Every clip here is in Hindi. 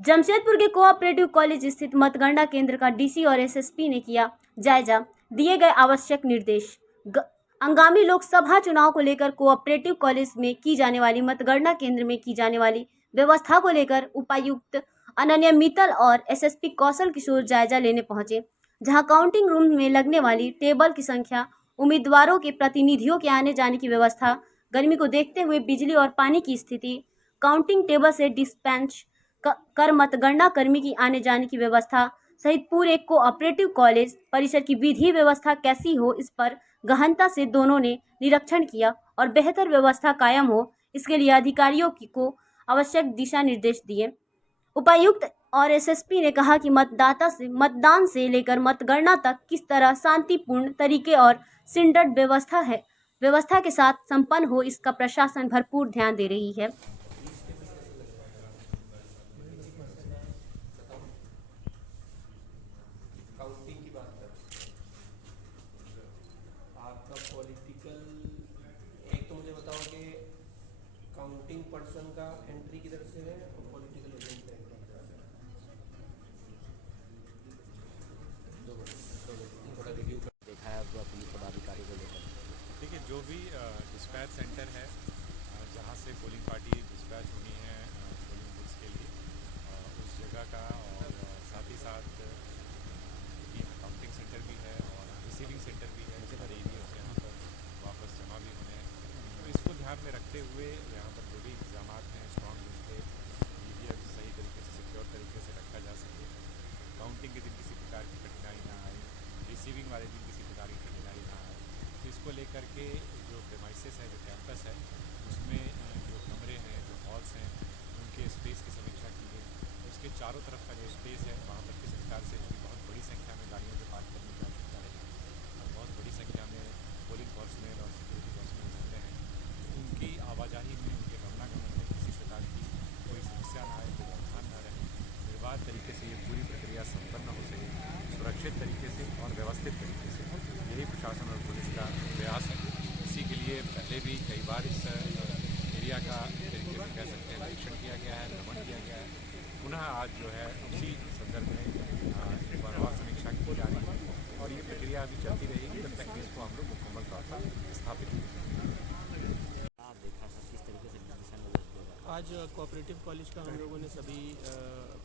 जमशेदपुर के कोऑपरेटिव कॉलेज स्थित मतगणना केंद्र का डीसी और एसएसपी ने किया जायजा, दिए गए आवश्यक निर्देश। आगामी लोकसभा चुनाव को लेकर कोऑपरेटिव कॉलेज में की जाने वाली मतगणना केंद्र में की जाने वाली व्यवस्था को लेकर उपायुक्त अनन्या मित्तल और एसएसपी कौशल किशोर जायजा लेने पहुंचे, जहां काउंटिंग रूम में लगने वाली टेबल की संख्या, उम्मीदवारों के प्रतिनिधियों के आने जाने की व्यवस्था, गर्मी को देखते हुए बिजली और पानी की स्थिति, काउंटिंग टेबल से डिस्पैच कर मतगणना कर्मी की आने जाने की व्यवस्था सहित पूरे कोऑपरेटिव कॉलेज परिसर की विधि व्यवस्था कैसी हो, इस पर गहनता से दोनों ने निरीक्षण किया और बेहतर व्यवस्था कायम हो, इसके लिए अधिकारियों को आवश्यक दिशा निर्देश दिए। उपायुक्त और एसएसपी ने कहा कि मतदान से लेकर मतगणना तक किस तरह शांतिपूर्ण तरीके और सिंडर्ड व्यवस्था के साथ संपन्न हो, इसका प्रशासन भरपूर ध्यान दे रही है। काउंटिंग की बात कर आपका पॉलिटिकल, एक तो मुझे बताओ कि काउंटिंग पर्सन का एंट्री किधर से है और पॉलिटिकल एजेंट का एंट्री किधर से है? थोड़ा रिव्यू कर देखा है अपनी पदाधिकारी को लेकर। देखिए, जो भी डिस्पैच सेंटर है जहाँ से पोलिंग पार्टी डिस्पैच होनी है पोलिंग बूथ्स के लिए, उस जगह का और साथ ही साथ काउंटिंग सेंटर भी है और रिसीविंग सेंटर भी है, सारे एरियाज यहाँ पर वापस जमा भी होने हैं। तो इसको ध्यान में रखते हुए यहाँ पर जो भी इंतजाम हैं स्ट्रॉन्ग रूम के ईवीएम सही तरीके से सिक्योर तरीके से रखा जा सके, काउंटिंग के दिन किसी प्रकार की कठिनाई ना आए, रिसीविंग वाले दिन किसी प्रकार की कठिनाई ना आए। तो इसको लेकर के जो प्रेमाइसेस है, जो कैंपस है, उसमें जो कमरे हैं, जो हॉल्स हैं, उनके स्पेस की समीक्षा की गई। उसके चारों तरफ का जो स्पेस है वहाँ पर किस प्रकार से बहुत बड़ी संख्या में गाड़ियों को पार्क करने की आवश्यकता है और बहुत बड़ी संख्या में पोलिंग पर्सनल और सिक्योरिटी पर्सनल होते हैं, उनकी आवाजाही में, उनके गमनागमन में किसी प्रकार की कोई समस्या ना आए, कोई व्यवधान ना रहे, निर्बाध तरीके से ये पूरी प्रक्रिया संपन्न हो सके, सुरक्षित तरीके से और व्यवस्थित तरीके से। यही प्रशासन और पुलिस का प्रयास है। इसी के लिए पहले भी कई बार इस एरिया का तरीके से कह सकते हैं निरीक्षण किया गया है, भ्रमण किया गया है। पुनः आज जो है उसी संदर्भ में एक बार और समीक्षा की जा रही है और ये प्रक्रिया अभी चलती रहेगी जब तक इसको हम लोग मुकम्मल तौर पर स्थापित करेंगे। आप देखा सर किस तरीके से दिशा निर्देश दिया जाए। आज कोऑपरेटिव कॉलेज का हम लोगों ने सभी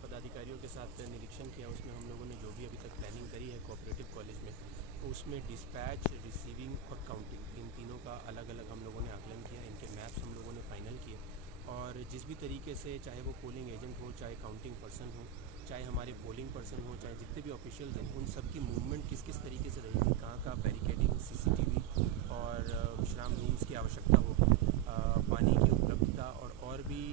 पदाधिकारियों के साथ निरीक्षण किया। उसमें हम लोगों ने जो भी अभी तक प्लानिंग करी है कोऑपरेटिव कॉलेज में, उसमें डिस्पैच, रिसीविंग और काउंटिंग, इन तीनों का अलग अलग हम लोगों ने आकलन किया। इनके मैप्स हम लोगों ने फाइनल किए और जिस भी तरीके से, चाहे वो पोलिंग एजेंट हो, चाहे काउंटिंग पर्सन हो, चाहे हमारे पोलिंग पर्सन हो, चाहे जितने भी ऑफिशियल्स हैं, उन सब की मूवमेंट किस किस तरीके से रहेगी, कहाँ कहाँ बैरिकेडिंग, सीसीटीवी और विश्राम रूम्स की आवश्यकता होगी, पानी की उपलब्धता और भी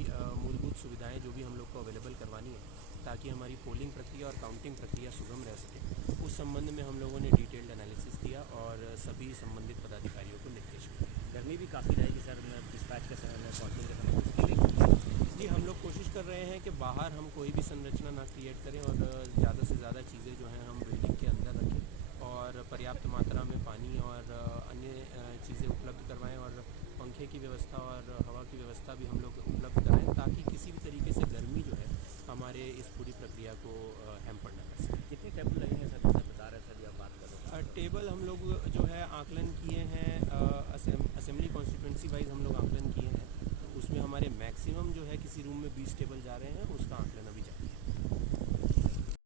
मूलभूत सुविधाएं जो भी हम लोग को अवेलेबल करवानी है ताकि हमारी पोलिंग प्रक्रिया और काउंटिंग प्रक्रिया सुगम रह सके, उस संबंध में हम लोगों ने डिटेल्ड एनालिसिस दिया और सभी संबंधित पदाधिकारियों को निर्देश दिए। गर्मी भी काफ़ी रहेगी सर डिस्पैच के समय में, काउंटिंग के समय, उसके लिए इसलिए हम लोग कोशिश कर रहे हैं कि बाहर हम कोई भी संरचना ना क्रिएट करें और ज़्यादा से ज़्यादा चीज़ें जो हैं हम बिल्डिंग के अंदर रखें और पर्याप्त मात्रा में पानी और अन्य चीज़ें उपलब्ध करवाएं और पंखे की व्यवस्था और हवा की व्यवस्था भी हम लोग उपलब्ध कराएं ताकि किसी भी तरीके से गर्मी जो है हमारे इस पूरी प्रक्रिया को हैम्पर न कर सके। कितने टेबल लगेंगे सर, जैसे बता रहे सर, आप बात कर रहे हैं। टेबल हम लोग जो है आकलन किए हैं, असेंबली कॉन्स्टिट्यूंसी वाइज हम लोग आकलन किए हैं। उसमें हमारे मैक्सिमम जो है किसी रूम में 20 टेबल जा रहे हैं, उसका आकलन